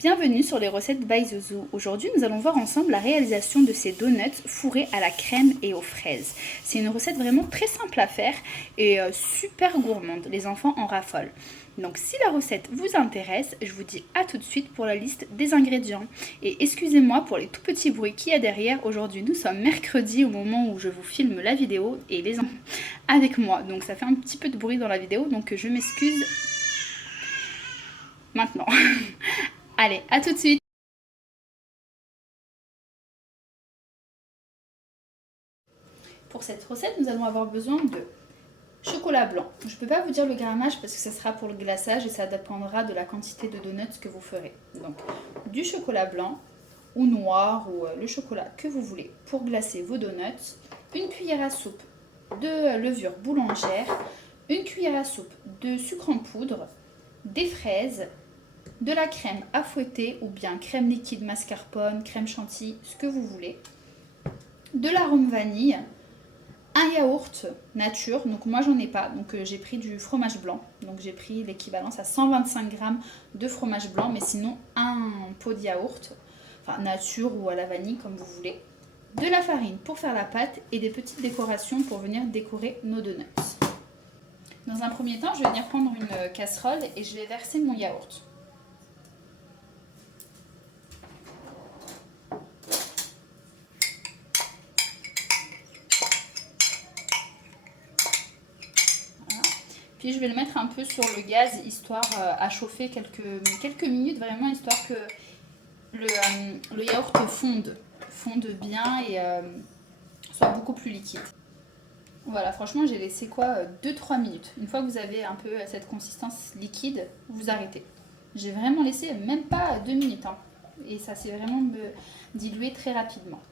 Bienvenue sur les recettes by Zouzou. Aujourd'hui, nous allons voir ensemble la réalisation de ces donuts fourrés à la crème et aux fraises. C'est une recette vraiment très simple à faire et super gourmande. Les enfants en raffolent. Donc si la recette vous intéresse, je vous dis à tout de suite pour la liste des ingrédients. Et excusez-moi pour les tout petits bruits qu'il y a derrière. Aujourd'hui, nous sommes mercredi au moment où je vous filme la vidéo et les enfants avec moi. Donc ça fait un petit peu de bruit dans la vidéo, donc je m'excuse maintenant. Allez, à tout de suite. Pour cette recette, nous allons avoir besoin de chocolat blanc. Je ne peux pas vous dire le grammage parce que ça sera pour le glaçage et ça dépendra de la quantité de donuts que vous ferez. Donc, du chocolat blanc ou noir ou le chocolat que vous voulez pour glacer vos donuts. Une cuillère à soupe de levure boulangère. Une cuillère à soupe de sucre en poudre. Des fraises. De la crème à fouetter ou bien crème liquide mascarpone, crème chantilly, ce que vous voulez. De l'arôme vanille. Un yaourt nature, donc moi j'en ai pas, donc j'ai pris du fromage blanc, donc j'ai pris l'équivalence à 125 g de fromage blanc, mais sinon un pot de yaourt, enfin nature ou à la vanille comme vous voulez. De la farine pour faire la pâte et des petites décorations pour venir décorer nos donuts. Dans un premier temps, je vais venir prendre une casserole et je vais verser mon yaourt. Puis je vais le mettre un peu sur le gaz, histoire à chauffer quelques minutes, vraiment, histoire que le yaourt fonde bien et soit beaucoup plus liquide. Voilà, franchement, j'ai laissé quoi 2-3 minutes. Une fois que vous avez un peu cette consistance liquide, vous arrêtez. J'ai vraiment laissé même pas 2 minutes. Hein, et ça s'est vraiment dilué très rapidement.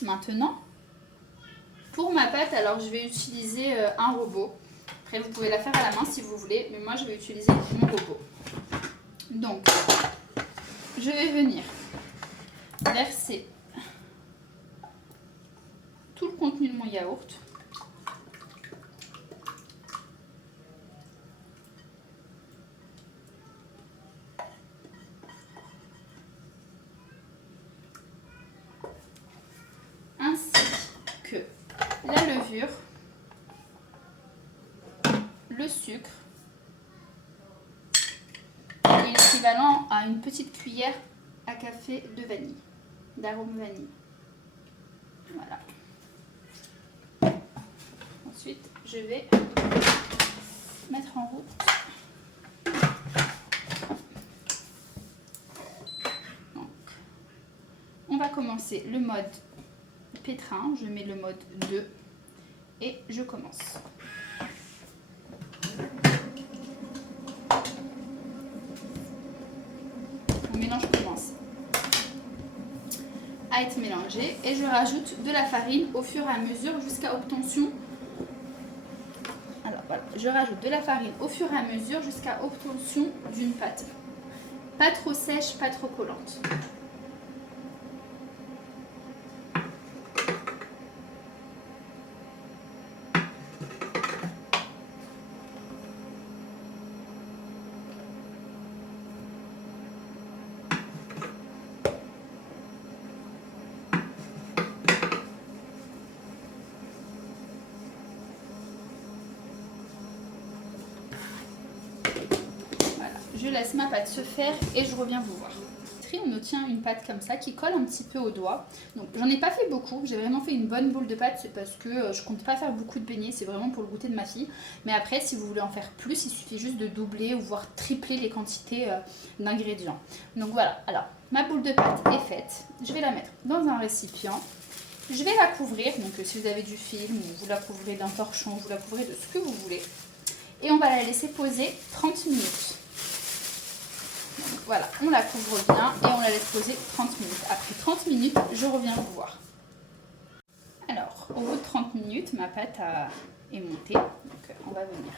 Maintenant, pour ma pâte, alors je vais utiliser un robot. Après, vous pouvez la faire à la main si vous voulez, mais moi, je vais utiliser mon robot. Donc, je vais venir verser tout le contenu de mon yaourt. Ainsi que la levure, le sucre et l'équivalent à une petite cuillère à café de vanille, d'arôme vanille. Voilà. Ensuite, je vais mettre en route. Donc, on va commencer le mode pétrin. Je mets le mode 2 et je commence. Mon mélange commence à être mélangé et je rajoute de la farine au fur et à mesure jusqu'à obtention. Alors voilà, je rajoute de la farine au fur et à mesure jusqu'à obtention d'une pâte. Pas trop sèche, pas trop collante. Je laisse ma pâte se faire et je reviens vous voir. On obtient une pâte comme ça qui colle un petit peu au doigt. Donc j'en ai pas fait beaucoup, j'ai vraiment fait une bonne boule de pâte, c'est parce que je compte pas faire beaucoup de beignets, c'est vraiment pour le goûter de ma fille. Mais après, si vous voulez en faire plus, il suffit juste de doubler ou voire tripler les quantités d'ingrédients. Donc voilà, alors ma boule de pâte est faite, je vais la mettre dans un récipient. Je vais la couvrir, donc si vous avez du film, vous la couvrez d'un torchon, vous la couvrez de ce que vous voulez. Et on va la laisser poser 30 minutes. Donc voilà, on la couvre bien et on la laisse poser 30 minutes. Après 30 minutes, je reviens vous voir. Alors, au bout de 30 minutes, ma pâte est montée. Donc on va venir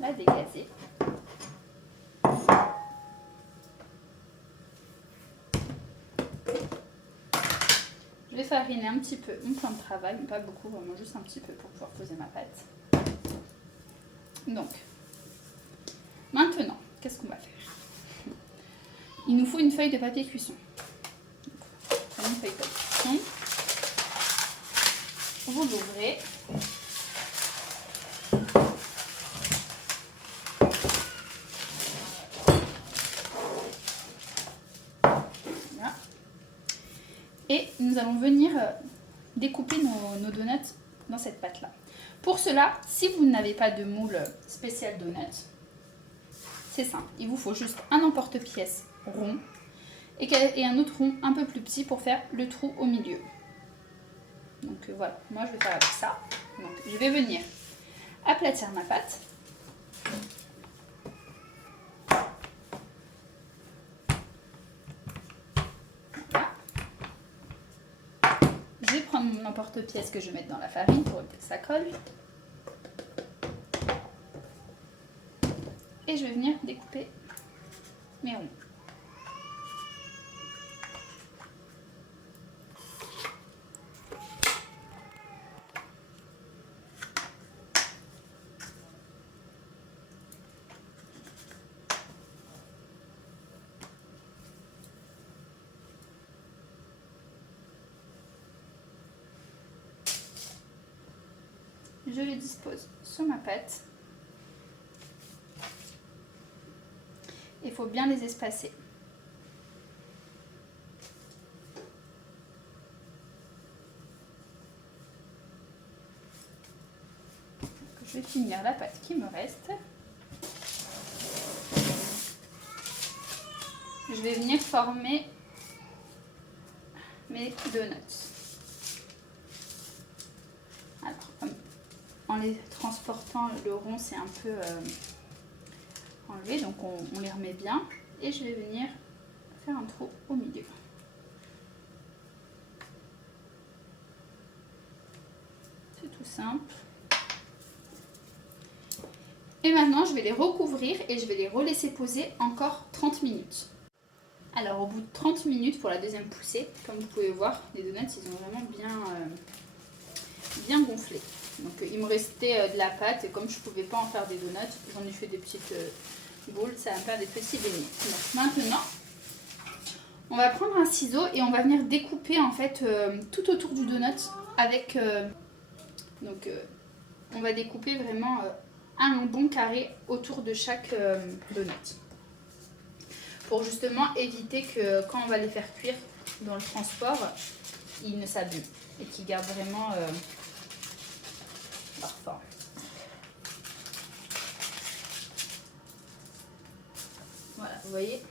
la dégazer. Je vais fariner un petit peu mon plan de travail, mais pas beaucoup, vraiment juste un petit peu pour pouvoir poser ma pâte. Donc, maintenant, qu'est-ce qu'on va faire? il nous faut une feuille de papier cuisson. Prenez une feuille de papier cuisson. Vous l'ouvrez. Voilà. Et nous allons venir découper nos donuts dans cette pâte-là. Pour cela, si vous n'avez pas de moule spécial donuts, c'est simple. Il vous faut juste un emporte-pièce rond et un autre rond un peu plus petit pour faire le trou au milieu. Donc voilà, moi je vais faire avec ça. Donc je vais venir aplatir ma pâte. Voilà. Je vais prendre mon emporte-pièce que je vais mettre dans la farine pour éviter que ça colle. Et je vais venir découper mes ronds. Je les dispose sur ma pâte. Il faut bien les espacer. Je vais finir la pâte qui me reste. Je vais venir former mes donuts. Alors, en les transportant, le rond c'est un peu enlevé, donc on les remet bien. Et je vais venir faire un trou au milieu. C'est tout simple. Et maintenant, je vais les recouvrir et je vais les relaisser poser encore 30 minutes. Alors, au bout de 30 minutes pour la deuxième poussée, comme vous pouvez voir, les donuts, ils ont vraiment bien gonflé. Donc, il me restait de la pâte et comme je ne pouvais pas en faire des donuts, j'en ai fait des petites boules, ça va me faire des petits beignets. Donc, maintenant, on va prendre un ciseau et on va venir découper en fait tout autour du donut avec... on va découper vraiment... un bon carré autour de chaque donut pour justement éviter que quand on va les faire cuire dans le transport, ils ne s'abîment et qu'ils gardent vraiment leur forme. Voilà, vous voyez.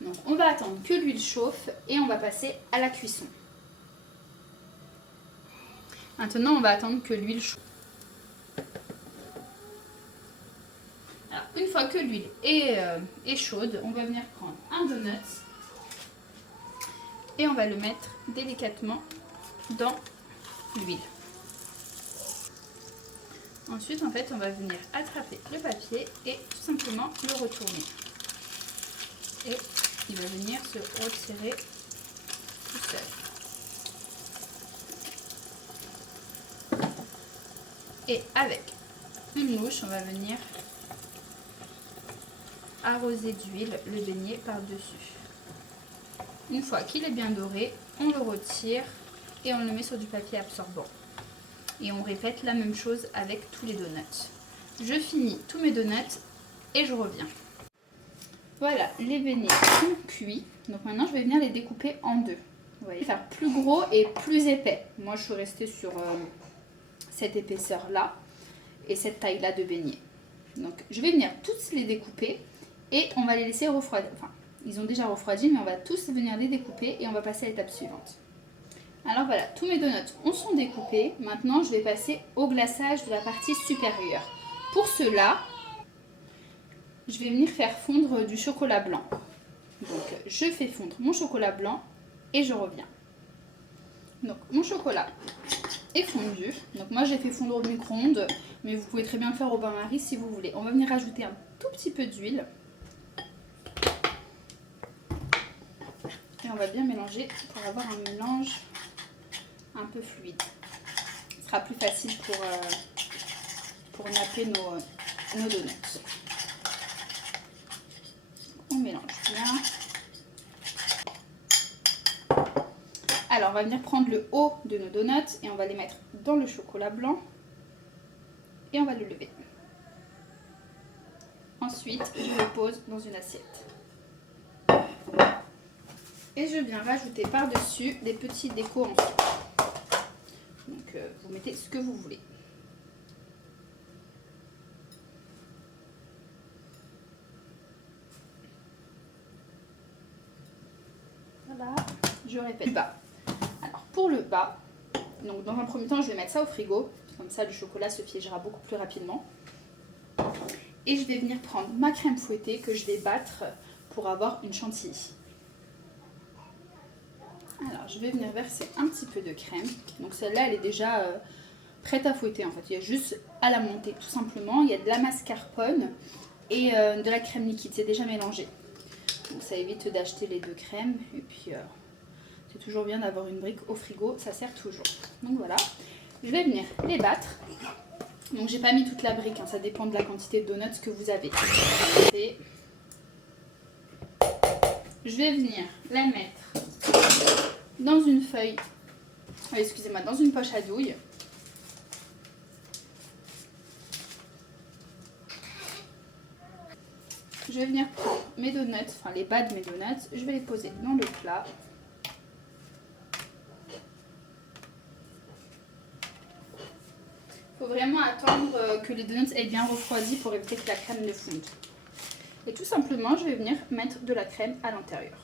Donc on va attendre que l'huile chauffe et on va passer à la cuisson. Maintenant on va attendre que l'huile chauffe. Alors, une fois que l'huile est chaude, on va venir prendre un donut et on va le mettre délicatement dans l'huile. Ensuite en fait on va venir attraper le papier et tout simplement le retourner. Et il va venir se retirer tout seul. Et avec une louche, on va venir arroser d'huile le beignet par-dessus. Une fois qu'il est bien doré, on le retire et on le met sur du papier absorbant. Et on répète la même chose avec tous les donuts. Je finis tous mes donuts et je reviens. Voilà, les beignets sont cuits. Donc maintenant, je vais venir les découper en deux. Vous voyez, faire plus gros et plus épais. Moi, je suis restée sur cette épaisseur-là et cette taille-là de beignets. Donc, je vais venir tous les découper et on va les laisser refroidir. Enfin, Ils ont déjà refroidi, mais on va tous venir les découper et on va passer à l'étape suivante. Alors voilà, tous mes donuts sont découpés. Maintenant, je vais passer au glaçage de la partie supérieure. Pour cela, je vais venir faire fondre du chocolat blanc. Donc, je fais fondre mon chocolat blanc et je reviens. Donc, mon chocolat est fondu. Donc, moi, j'ai fait fondre au micro-ondes, mais vous pouvez très bien le faire au bain-marie si vous voulez. On va venir ajouter un tout petit peu d'huile. Et on va bien mélanger pour avoir un mélange un peu fluide. Ce sera plus facile pour napper nos donuts. On mélange bien. Alors, on va venir prendre le haut de nos donuts et on va les mettre dans le chocolat blanc. Et on va le lever. Ensuite, je le pose dans une assiette. Et je viens rajouter par-dessus des petits décos en sucre. Donc, vous mettez ce que vous voulez. Voilà, je répète. Du bas. Alors, pour le bas, donc dans un premier temps, je vais mettre ça au frigo. Comme ça, le chocolat se fiégera beaucoup plus rapidement. Et je vais venir prendre ma crème fouettée que je vais battre pour avoir une chantilly. Alors, je vais venir verser un petit peu de crème. Donc, celle-là, elle est déjà prête à fouetter en fait. Il y a juste à la monter tout simplement. Il y a de la mascarpone et de la crème liquide. C'est déjà mélangé. Donc, ça évite d'acheter les deux crèmes. Et puis, c'est toujours bien d'avoir une brique au frigo. Ça sert toujours. Donc, voilà. Je vais venir les battre. Donc, j'ai pas mis toute la brique. Hein, ça dépend de la quantité de donuts que vous avez. Et je vais venir la mettre dans une feuille, excusez-moi, dans une poche à douille. Je vais venir prendre mes donuts, enfin les bas de mes donuts, je vais les poser dans le plat. Il faut vraiment attendre que les donuts aient bien refroidi pour éviter que la crème ne fonde. Et tout simplement, je vais venir mettre de la crème à l'intérieur.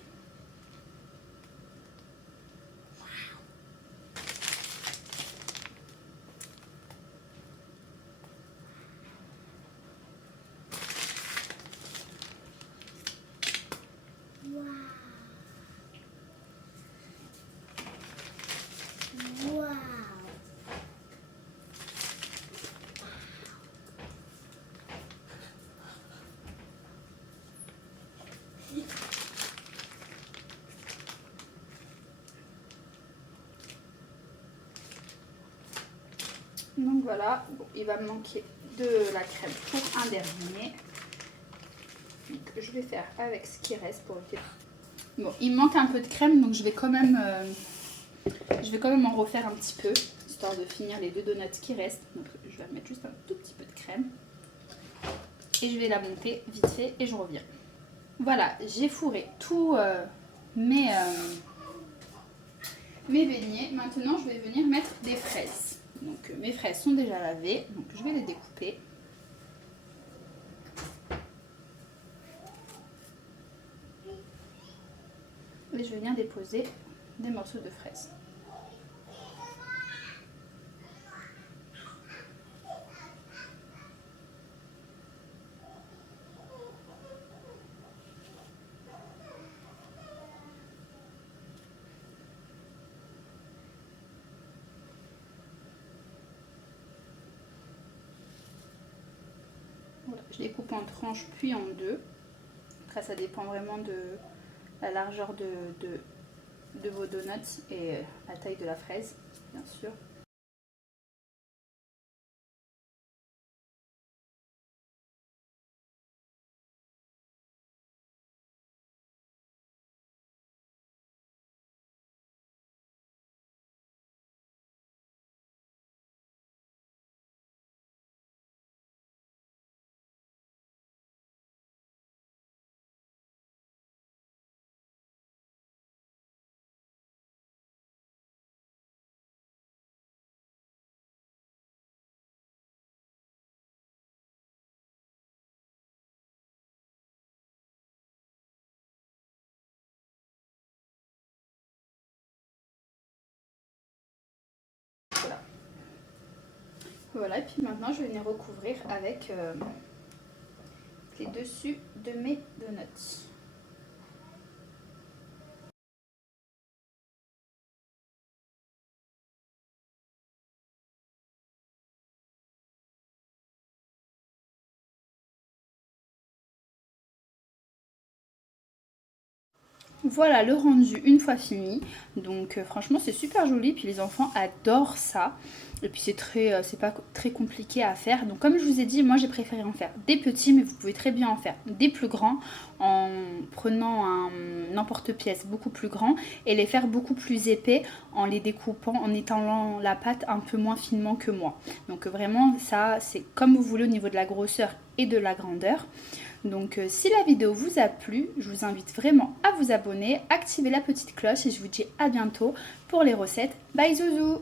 Donc voilà, bon, il va me manquer de la crème pour un dernier. Donc je vais faire avec ce qui reste pour éviter. Bon, il me manque un peu de crème, donc je vais quand même en refaire un petit peu, histoire de finir les deux donuts qui restent. Donc je vais mettre juste un tout petit peu de crème. Et je vais la monter vite fait et je reviens. Voilà, j'ai fourré tous mes beignets. Maintenant, je vais venir mettre des fraises. Donc mes fraises sont déjà lavées, donc je vais les découper. Et je vais venir déposer des morceaux de fraises. Voilà, je les coupe en tranches puis en deux. Après, ça dépend vraiment de la largeur de vos donuts et la taille de la fraise, bien sûr. Voilà, et puis maintenant je vais venir recouvrir avec les dessus de mes donuts. Voilà le rendu une fois fini. Donc franchement c'est super joli, puis les enfants adorent ça. Et puis c'est pas très compliqué à faire. Donc comme je vous ai dit, moi j'ai préféré en faire des petits, mais vous pouvez très bien en faire des plus grands en prenant un emporte-pièce beaucoup plus grand et les faire beaucoup plus épais en les découpant, en étalant la pâte un peu moins finement que moi. Donc vraiment ça c'est comme vous voulez au niveau de la grosseur et de la grandeur. Donc si la vidéo vous a plu, je vous invite vraiment à vous abonner, activer la petite cloche et je vous dis à bientôt pour les recettes. Bye Zouzou!